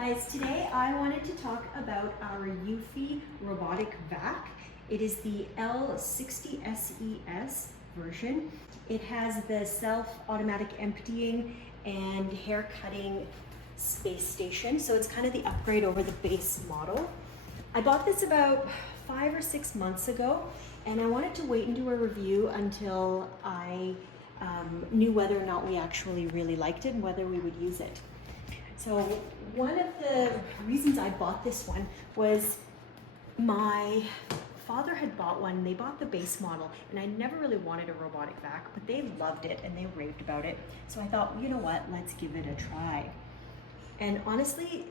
guys, today I wanted to talk about our Eufy Robotic Vac. It is the L06SES version. It has the self-automatic emptying and hair cutting space station, so it's kind of the upgrade over the base model. I bought this about 5 or 6 months ago, and I wanted to wait and do a review until I knew whether or not we actually really liked it and whether we would use it. So one of the reasons I bought this one was my father had bought one. They bought the base model, and I never really wanted a robotic vac, but they loved it and they raved about it. So I thought, you know what, let's give it a try. And honestly,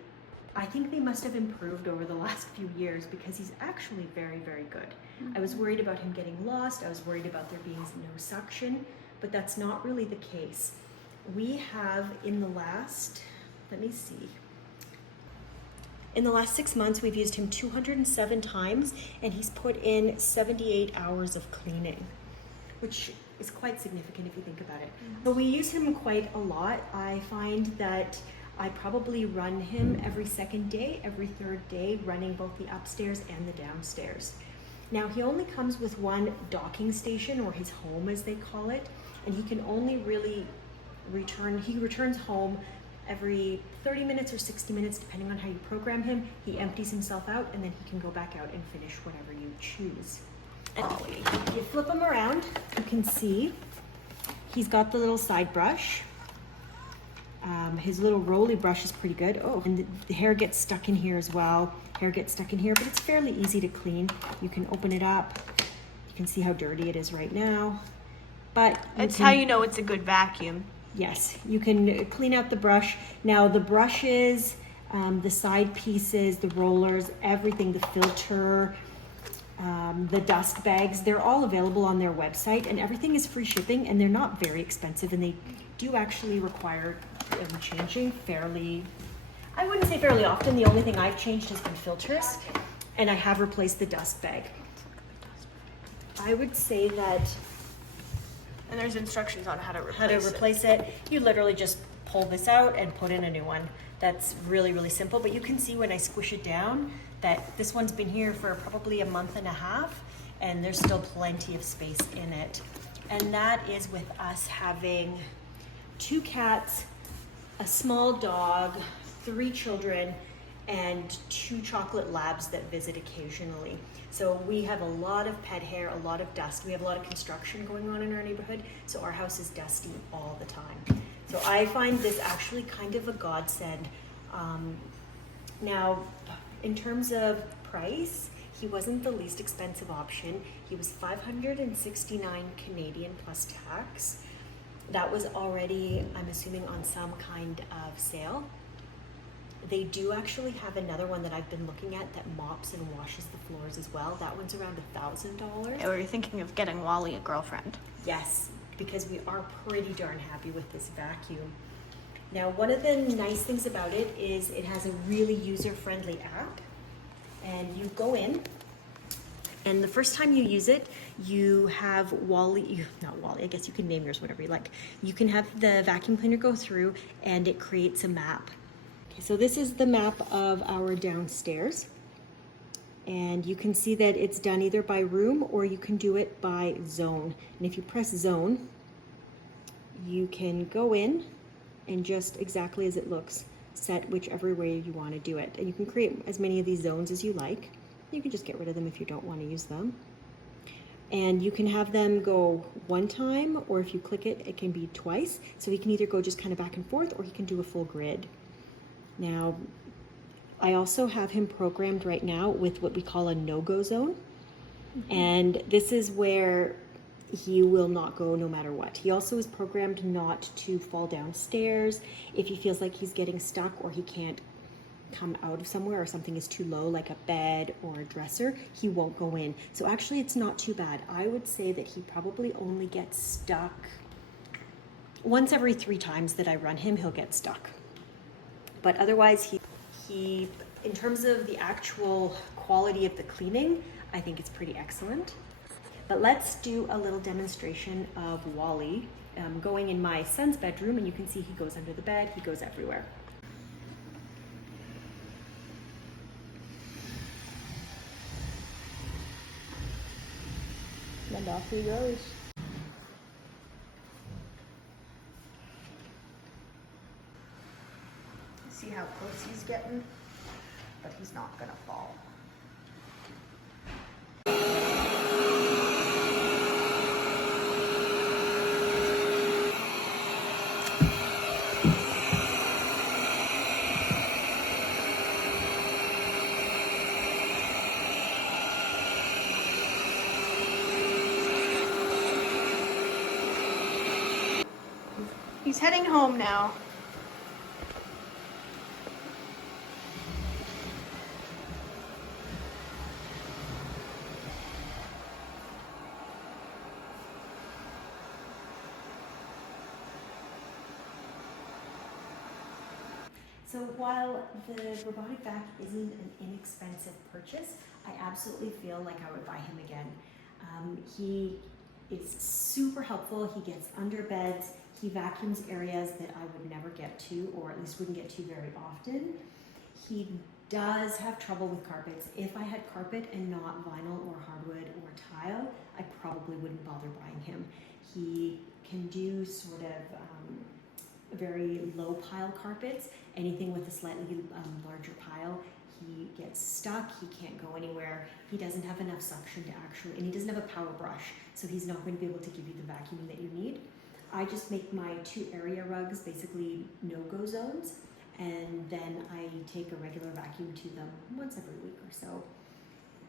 I think they must have improved over the last few years because he's actually very, very good. I was worried about him getting lost. I was worried about there being no suction, but that's not really the case. We have in the last, in the last 6 months, we've used him 207 times, and he's put in 78 hours of cleaning, which is quite significant if you think about it. But we use him quite a lot. I find that I probably run him every second day, every third day, running both the upstairs and the downstairs. Now, he only comes with one docking station, or his home as they call it, and he can only really returns home every 30 minutes or 60 minutes, depending on how you program him. He empties himself out, and then he can go back out and finish whatever you choose. And if you flip him around, you can see he's got the little side brush. His little rolly brush is pretty good. Oh, and the hair gets stuck in here as well. Hair gets stuck in here, but it's fairly easy to clean. You can open it up. You can see how dirty it is right now. But that's how you know it's a good vacuum. Yes, you can clean out the brush. Now the brushes, the side pieces, the rollers, everything, the filter, the dust bags, they're all available on their website, and everything is free shipping, and they're not very expensive, and they do actually require changing fairly, I wouldn't say fairly often. The only thing I've changed has been filters, and I have replaced the dust bag. I would say that. And there's instructions on how to replace it. You literally just pull this out and put in a new one. That's really, really simple, but you can see when I squish it down that this one's been here for probably a month and a half, and there's still plenty of space in it. And that is with us having 2 cats, a small dog, 3 children, and 2 chocolate labs that visit occasionally. So we have a lot of pet hair, a lot of dust. We have a lot of construction going on in our neighborhood, so our house is dusty all the time. So I find this actually kind of a godsend. Now, in terms of price, he wasn't the least expensive option. He was $569 Canadian plus tax. That was already, I'm assuming, on some kind of sale. They do actually have another one that I've been looking at that mops and washes the floors as well. That one's around $1,000. Or you're thinking of getting Wally a girlfriend. Yes, because we are pretty darn happy with this vacuum. Now, one of the nice things about it is it has a really user-friendly app. And you go in, and the first time you use it, you have not Wally, I guess you can name yours whatever you like. You can have the vacuum cleaner go through, and it creates a map. So this is the map of our downstairs, and you can see that it's done either by room or you can do it by zone. And if you press zone, you can go in and just exactly as it looks, set whichever way you want to do it. And you can create as many of these zones as you like. You can just get rid of them if you don't want to use them. And you can have them go one time, or if you click it, it can be twice. So you can either go just kind of back and forth, or you can do a full grid. Now, I also have him programmed right now with what we call a no-go zone. And this is where he will not go no matter what. He also is programmed not to fall downstairs. If he feels like he's getting stuck or he can't come out of somewhere or something is too low, like a bed or a dresser, he won't go in. So actually it's not too bad. I would say that he probably only gets stuck once every 3 times that I run him, he'll get stuck. But otherwise, he, in terms of the actual quality of the cleaning, I think it's pretty excellent. But let's do a little demonstration of Wally going in my son's bedroom, and you can see he goes under the bed, he goes everywhere. And off he goes. See how close he's getting? But he's not gonna fall. He's heading home now. So while the robotic vac isn't an inexpensive purchase, I absolutely feel like I would buy him again. He is super helpful. He gets under beds. He vacuums areas that I would never get to, or at least wouldn't get to very often. He does have trouble with carpets. If I had carpet and not vinyl or hardwood or tile, I probably wouldn't bother buying him. He can do sort of very low pile carpets. Anything with a slightly larger pile, he gets stuck, he can't go anywhere, he doesn't have enough suction to actually, and he doesn't have a power brush, so he's not going to be able to give you the vacuuming that you need. I just make my 2 area rugs basically no-go zones, and then I take a regular vacuum to them once every week or so.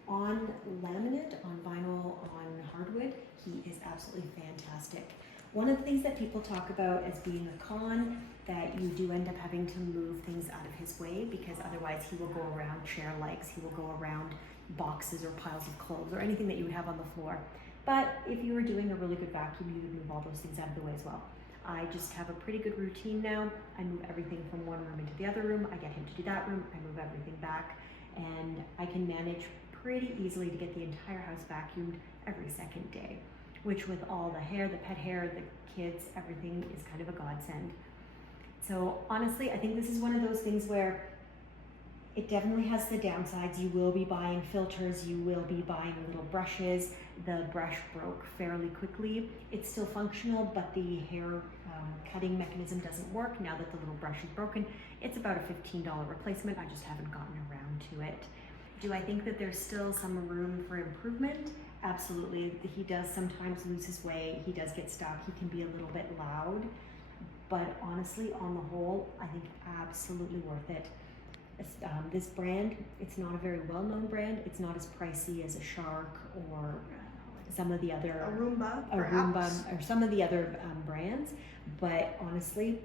On laminate, on vinyl, on hardwood, he is absolutely fantastic. One of the things that people talk about as being a con, that you do end up having to move things out of his way, because otherwise he will go around chair legs, he will go around boxes or piles of clothes or anything that you would have on the floor. But if you were doing a really good vacuum, you would move all those things out of the way as well. I just have a pretty good routine now. I move everything from one room into the other room. I get him to do that room. I move everything back, and I can manage pretty easily to get the entire house vacuumed every second day, which with all the hair, the pet hair, the kids, everything is kind of a godsend. So honestly, I think this is one of those things where it definitely has the downsides. You will be buying filters, you will be buying little brushes. The brush broke fairly quickly. It's still functional, but the hair cutting mechanism doesn't work now that the little brush is broken. It's about a $15 replacement. I just haven't gotten around to it. Do I think that there's still some room for improvement? Absolutely. He does sometimes lose his way. He does get stuck. He can be a little bit loud, but honestly, on the whole, I think absolutely worth it. This brand, it's not a very well-known brand. It's not as pricey as a Shark or some of the other Roomba, or some of the other brands, but honestly,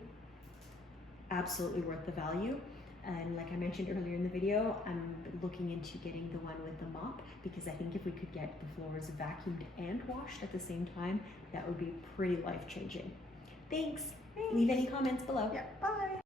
absolutely worth the value. And like I mentioned earlier in the video, I'm looking into getting the one with the mop, because I think if we could get the floors vacuumed and washed at the same time, that would be pretty life-changing. Thanks. Leave any comments below. Yeah, bye.